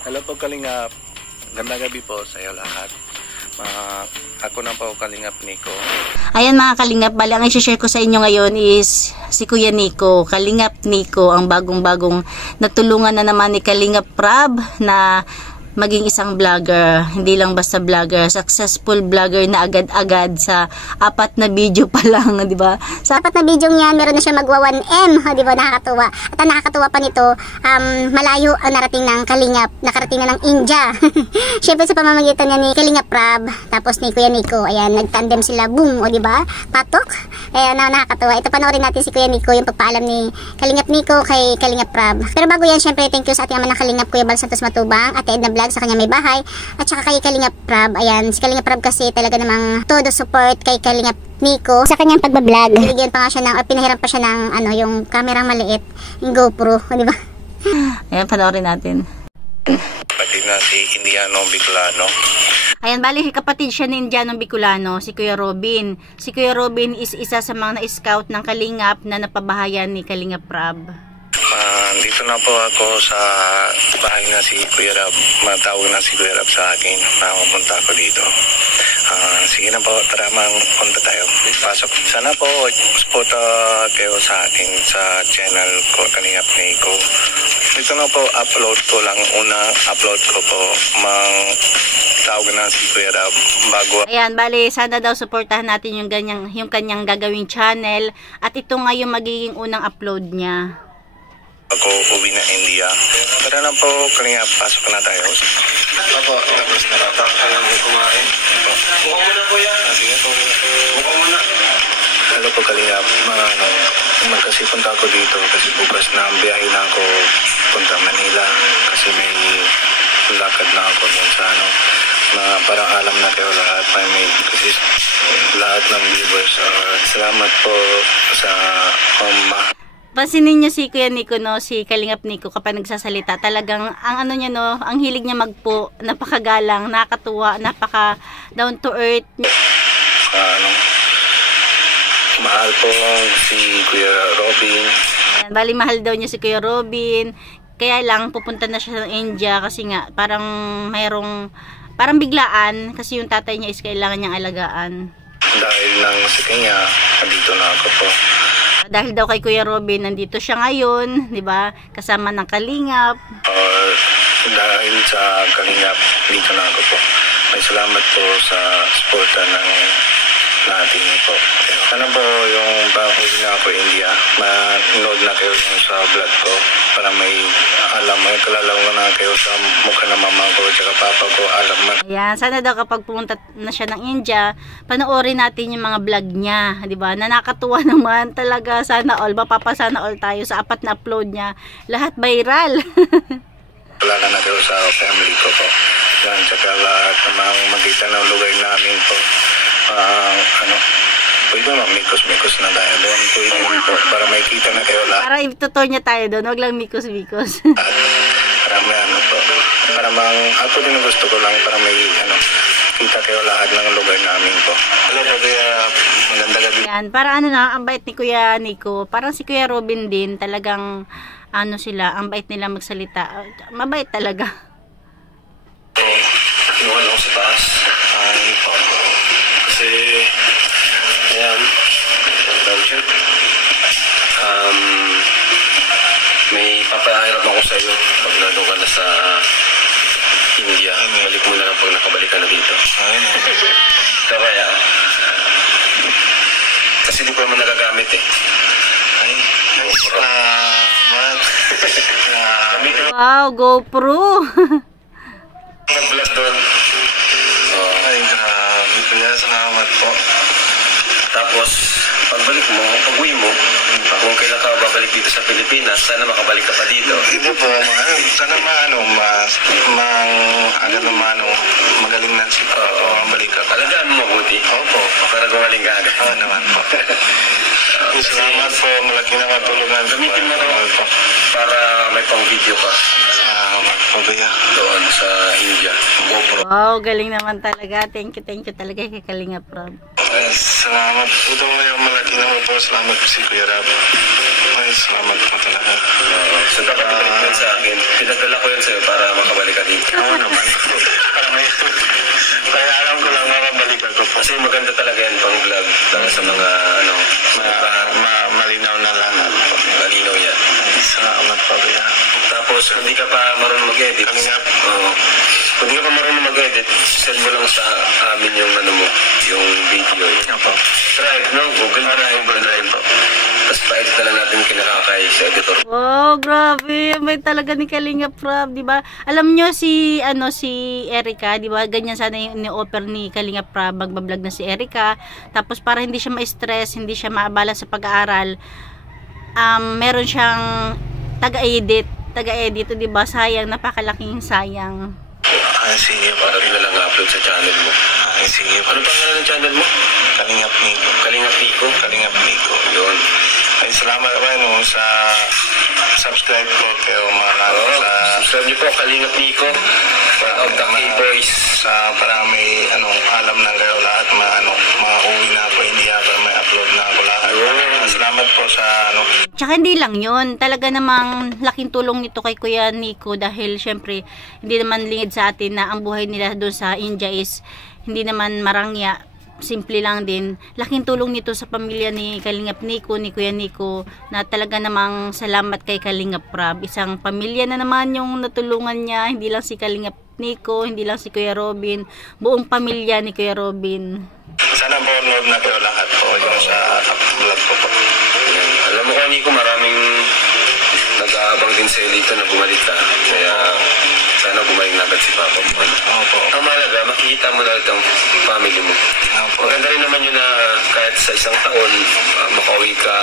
Hello po Kalingap. Gandang gabi po sa iyo lahat. Ako na po Kalingap Nico. Ayan mga Kalingap, bali ang i-share ko sa inyo ngayon is si Kuya Nico, Kalingap Nico, ang bagong-bagong natulungan na naman ni Kalingap Prab na maging isang vlogger, hindi lang basta vlogger, successful vlogger na agad-agad sa 4 na video pa lang, di ba? Sa 4 na video niyan, meron na siya magwa 1M, di ba? Nakakatuwa. At ang nakakatuwa pa nito, malayo ang narating ng Kalingap, nakarating na ng India. Syempre sa pamamagitan niya ni Kalingap Prab, tapos ni Kuya Nico, ayan, nagtandem sila, boom, o di ba? Patok. Ayan, nakakatuwa. Ito panoorin natin si Kuya Nico, yung pagpaalam ni Kalingap Nico kay Kalingap Prab. Pero bago yan, syempre, thank you sa ating ama ng Kalingap, Kuya Bal Santos Matubang, at Edna Vlog sa kanya may bahay, at saka kay Kalingap Prab. Ayan, si Kalingap Prab kasi talaga namang todo support kay Kalingap Nico sa kanyang pagbablog. Binigyan pa nga siya ng, or pinahiram pa siya ng ano, yung kamerang maliit, yung GoPro, di ba? Ayan, panoorin natin. Kapatid na si Indiano Bicolano. Ayan, bali kapatid siya ni Indiano Bicolano, si Kuya Robin. Si Kuya Robin is isa sa mga na-scout ng Kalingap na napabahayan ni Kalingap Prab. Dito na po ako sa bahay na si Kuya Rab. Matawag na si Kuya Rab sa akin na pumunta ako dito. Sige na po, tara punta tayo. Pasok. Sana po support kayo sa akin sa channel ko, Kalingap Nico. Dito na po, upload ko lang. Unang upload ko po, tawag na si Kuya Rab bago. Ayan, bali sana daw suportahan natin yung kanyang gagawing channel. At ito nga yung magiging unang upload niya. Ako uwi na India. Tara na po, Kalingap, pasok na tayo. Opo, tapos na ata. Ayaw mo kumain. Buka muna po yan. Sige po. Buka muna. Hello po, Kalingap. Magkasi punta ako dito kasi bukas na biyahe na ako punta Manila kasi may lakad na ako dun sa parang alam na kayo lahat. Kasi lahat ng viewers. Salamat po sa Pansinin niyo si Kuya Nico, no, si Kalingap Nico kapag nagsasalita, talagang ang ano niya, no, ang hilig niya magpo, napakagalang, nakakatuwa, napaka down to earth. Mahal po si Kuya Robin. Ayan, bali mahal daw niya si Kuya Robin. Kaya lang pupunta na siya ng India kasi nga parang parang biglaan kasi yung tatay niya is kailangan niyang alagaan. Dahil nang sa kanya, nandito na ako po. Dahil daw kay Kuya Robin, nandito siya ngayon, di ba? Kasama ng Kalingap. Dahil sa Kalingap, dito na ako po. May salamat po sa suporta natin po. Ano po yung bago na ako India, manood na kayo sa vlog ko para may kalalaw na kayo sa mukha ng mama ko at papa ko, alam mo. Ayan, sana daw kapag pumunta na siya ng India, panoorin natin yung mga vlog niya, di ba? Na nakakatuwa naman talaga, sana all, mapapasana all tayo sa 4 na upload niya. Lahat viral. Wala na kayo sa family ko po. Yan, tsaka lahat ng magkita ng lugar namin po. Pwede mikos-mikos na tayo doon. Pwede po, para may kita na kayo lahat. Para itutur niya tayo doon, wag lang mikos-mikos. Para may po. Para ako din gusto ko lang para may kita kayo lahat ng lugar namin po. Hello, Kuya. Maganda gabi. Yan, para ang bait ni Kuya Nico. Parang si Kuya Robin din, talagang sila, ang bait nila magsalita. Mabait talaga. Inuwan ako sa taas. Kasi ayan, may papahirap ako sa iyo pag nandun ka na sa India. Balik mo na lang pag nakabalik ka na dito. Ito kaya, kasi di ko naman nagagamit eh. Wow, GoPro! Nag-vlog doon. Ay, grabe. Kaya salamat po. Tapos, pag-uwi mo, kung kailan ka babalik dito sa Pilipinas, sana makabalik ka pa dito. Ito po, sana magaling na si balik ka. Alagaan mo mabuti. Opo. Para gumaling ka agad. Oo naman po. Salamat po, malaki na matulungan. Gamitin mo ito para may pang-video ka. Salamat po, Kuya. Doon sa India. Wow, galing naman talaga. Thank you talaga kay Kalingap Prab. Salamat po daw yung malaki naman po. Salamat po si Kuya Rab. Ay, salamat po talaga. So dapat ibalik sa akin, pinadala ko yan sa'yo para makabalik ka dito. Oo naman. Kaya alam ko lang makabalik ako po. Kasi maganda talaga yan pang vlog. Para sa mga, ano, Malinaw na lahat. malinaw yan. Salamat po, kuya. Tapos, hindi ka pa marunong mag-edit. Kalingap. Oo. Kung hindi ka pa marunong mag-edit, send mo lang sa amin yung ano mo, yung video. Opo. Drive, no? Google Drive. Google Drive po. Tapos pa-edit na lang natin kinakakay sa editor. Wow, grabe. May talaga ni Kalingap Rab, 'di ba? Alam nyo si Erica, 'di ba? Ganyan sana yung ni-offer ni Kalingap Rab, magba-vlog na si Erica. Tapos para hindi siya ma-stress, hindi siya maabala sa pag-aaral, meron siyang taga-edit, 'di ba? Sayang, napakalaking sayang. Ay, sige po. Para rin na lang upload sa channel mo. Ay, sige po. Ano pangalan ng channel mo? Kalingap Nico. Kalingap Nico? Kalingap Nico. Yun. Ay, salamat po sa subscribe ko kayo mga sa Subscribe niyo po, Kalingap Nico. Para of the K-Boys. sa para may alam na kayo lahat mauwi na ako India para may upload na ako lahat. Salamat po sa Tsaka hindi lang yun, talaga namang laking tulong nito kay Kuya Nico dahil syempre hindi naman lingid sa atin na ang buhay nila doon sa India is hindi naman marangya, simple lang din. Laking tulong nito sa pamilya ni Kalingap Nico, ni Kuya Nico, na talaga namang salamat kay Kalingap Rab. Isang pamilya na naman yung natulungan niya, hindi lang si Kalingap Nico, hindi lang si Kuya Robin, buong pamilya ni Kuya Robin. sana po nood na kayo lahat po yung sa vlog ko po. Alam mo ko, Nico, maraming nag-aabang din sa'yo dito na bumalik ka. Kaya sana bumalik na agad si Papa mo. Opo. Ang mahalaga, makikita mo na ang family mo. Opo. Maganda rin naman yun na kahit sa isang taon, makauwi ka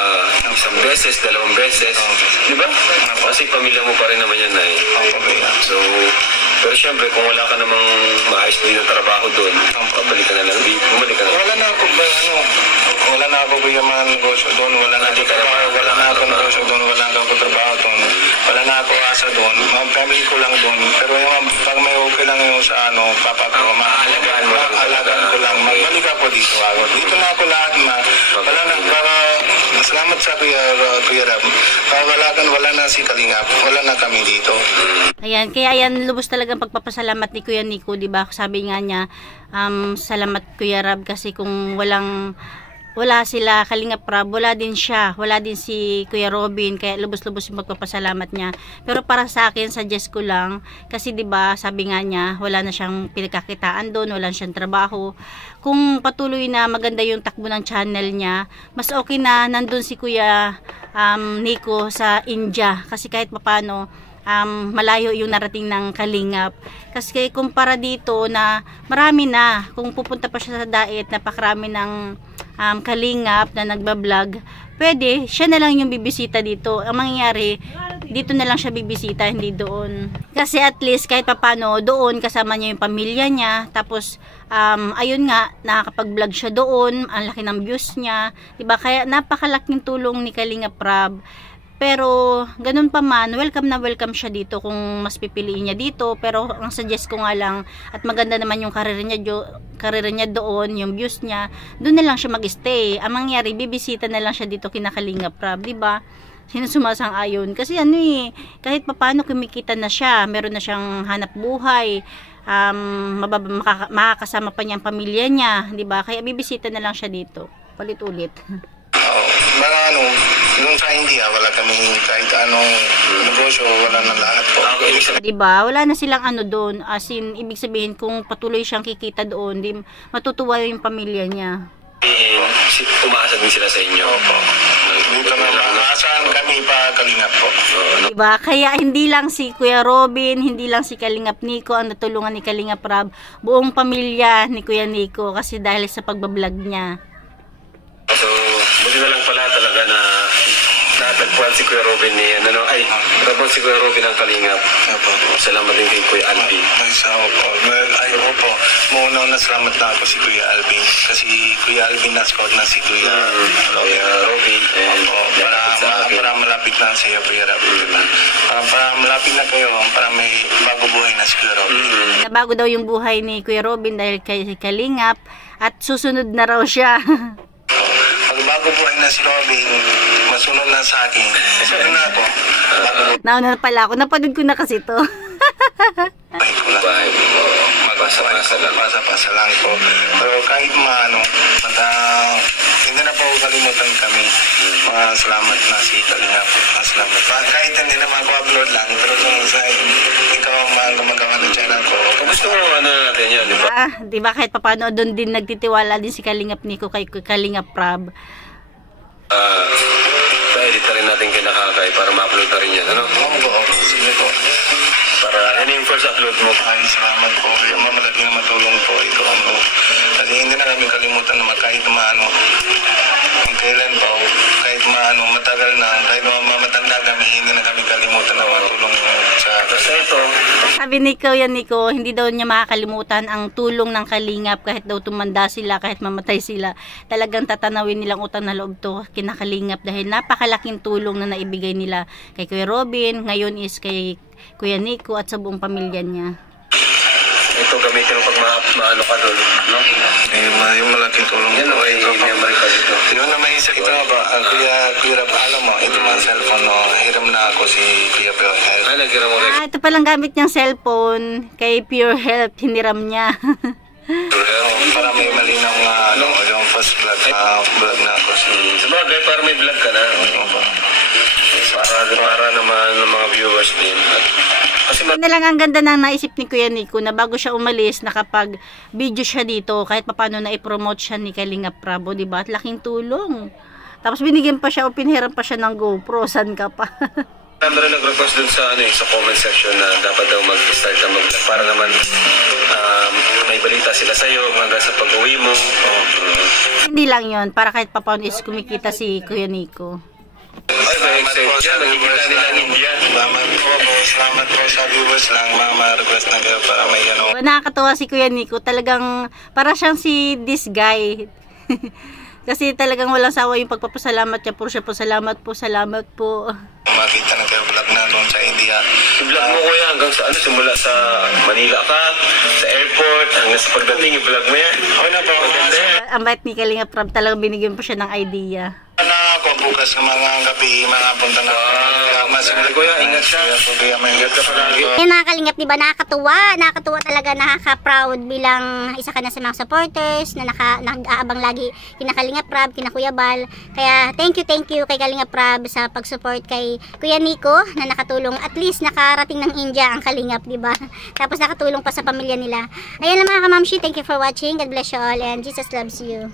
isang beses, dalawang beses. Di ba? Kasi pamilya mo pa rin naman yan eh. Opo, kuya. So, pero syempre, kung wala ka namang maayos din na trabaho doon, pabalik ka na lang. Bumalik ka na lang. Wala na ako ba wala na ako kuya mga negosyo doon, wala na ako trabaho, wala na ako negosyo doon, wala na ako trabaho doon, wala na ako asa doon, mga family ko lang doon, pero yung pag may okay lang yung sa papa ko, maalagaan ko lang, magbalik ako dito na ako lahat wala na, salamat sa Kuya Rab, wala na si Kalingap, wala na kami dito. Ayan, kaya yan lubos talagang pagpapasalamat ni Kuya Nico, 'di ba? Sabi nga niya, salamat Kuya Rab kasi kung wala sila Kalingap Rab, wala din siya, wala din si Kuya Robin, kaya lubos-lubos yung magpapasalamat niya. Pero para sa akin, suggest ko lang, kasi 'di ba, sabi nga niya, wala na siyang pinagkakitaan doon, wala siyang trabaho. Kung patuloy na maganda yung takbo ng channel niya, mas okay na nandun si Kuya Nico sa India, kasi kahit papaano malayo yung narating ng Kalingap. Kasi kumpara dito na marami na, kung pupunta pa siya sa diet, napakarami ng Kalingap na nagbablog, pwede siya na lang yung bibisita dito. Ang mangyayari, dito na lang siya bibisita, hindi doon. Kasi at least kahit papano doon kasama niya yung pamilya niya, tapos ayun nga, nakakapag-vlog siya doon, ang laki ng views niya, diba? Kaya napakalaking tulong ni Kalingap Rab. Pero ganun pa man, welcome na welcome siya dito kung mas pipiliin niya dito. Pero ang suggest ko nga lang, at maganda naman yung karir niya doon, yung views niya, doon na lang siya mag-stay. Ang mangyari, bibisita na lang siya dito kina Kalingap Rab, diba? Sino sumasang-ayon? Kasi kahit papano kumikita na siya, meron na siyang hanap buhay, makakasama pa niya ang pamilya niya, diba? Kaya bibisita na lang siya dito, palit-ulit. Mga yung sa India, wala kami kahit anong negosyo, wala na lahat po. Diba? Wala na silang doon. As in, ibig sabihin, kung patuloy siyang kikita doon, matutuwa yung pamilya niya. Umaasa din sila sa inyo. Opo. Dito na maasahan kami pa Kalingap po. Diba? Kaya hindi lang si Kuya Robin, hindi lang si Kalingap Nico ang natulungan ni Kalingap Rab, buong pamilya ni Kuya Nico kasi dahil sa pagbablog niya. So, buti na lang pala talaga na natagpuan si Kuya Robin natagpuan si Kuya Robin ang Kalingap. Salamat din kay Kuya Alvin. Opo. Muna salamat na ako si Kuya Alvin. Kasi Kuya Alvin na-scout na si Kuya Robin. Para malapit na sa iyo, Kuya Robin. Para malapit na kayo, para may bago buhay na si Kuya Robin. Nabago daw yung buhay ni Kuya Robin dahil kay Kalingap at susunod na raw siya. bago buhay na si Robin, masunod na sa akin. Masunod na ako. Bago Nauna na pala ako. Napanood ko na kasi to. buhay ko lang. Pasa-pasa lang po. Pero kahit maano, hindi na po kalimutan kami. Mga salamat na si Kalinga po. Salamat. Kahit hindi na mag-upload lang, pero kung sa ikaw ang gumagawa ng channel ko. Gusto mo ano natin yan, di ba? Di ba kahit papano doon din nagtitiwala din si Kalingap Nico kay Kalingap Prab. Pa-edit na rin natin kay Nakakay para ma-upload na rin yan, ano? Oo, sige po. Para yan yung first upload mo. Ay, salamat po. Kaya malaking matulong po ito. Kasi hindi na kami kalimutan na kahit maano. Kung kailan po, kahit maano, matagal na, kahit matanda kami, hindi na kami kalimutan na matulong sa... Basta ito, Sabi ni Kuya Nico, hindi daw niya makakalimutan ang tulong ng Kalingap kahit daw tumanda sila, kahit mamatay sila. Talagang tatanawin nilang utang na loob to kinakalingap dahil napakalaking tulong na naibigay nila kay Kuya Robin, ngayon is kay Kuya Nico at sa buong pamilya niya. ito gamitin mo pag maano ka doon, no? Yung malaking tulong Yan o, ay memory ka dito. Yun na may isa ito ba, Kuya Rab, alam mo, ito mga cellphone mo, hiram na ako si Kuya Pure Health. Ay, naghiram mo rin. Ito palang gamit niyang cellphone kay Pure Health, hiniram niya. Para may malinaw nga, yung first vlog na ako. Sabagay, para may vlog ka na. Para naman ng mga viewers din. Kasi Na lang ang ganda ng naisip ni Kuya Nico na bago siya umalis, nakapag-video siya dito kahit paano na i-promote siya ni Kalingap Prab, di ba? At laking tulong. Tapos binigyan pa siya o pinhiram pa siya ng GoPro, san ka pa? Marami rin nag-request dun sa, sa comment section na dapat daw mag-start ka mag-vlog para naman may balita sila sa'yo hanggang sa pag-uwi mo. Hindi lang yon para kahit paano is kumikita si Kuya Nico. Ay, may excited yan. Magkikita nila ang India. Salamat po sa viewers lang, mga request na kayo para may ano. Nakakatawa si Kuya Nico, talagang para siyang si this guy. Kasi talagang walang sawa yung pagpapasalamat niya. Puro siya po, salamat po. Makita na kayo vlog na doon sa India. I-vlog mo kuya hanggang sa simula sa Manila ka, sa airport, hanggang sa pagdating, i-vlog mo yan. Okay na po. Maganda yan. Ang bait ni Kalingap Prab, talagang binigyan pa siya ng idea. Na ako bukas ng mga gabi, mga punta na. Kuya, ingat ka. Ingat ka palagi. Yung mga Kalingap, di ba, nakakatuwa talaga, nakaka-proud bilang isa ka na sa mga supporters na nag-aabang lagi kina Kalingap Prab, kina Kuya Bal. Kaya thank you kay Kalingap Prab sa pag-support kay Kuya Nico na nakatulong, at least nakarating ng India ang Kalingap, di ba? Tapos nakatulong pa sa pamilya nila. Ayan lang mga kamamshi, thank you for watching. God bless you all and Jesus loves you.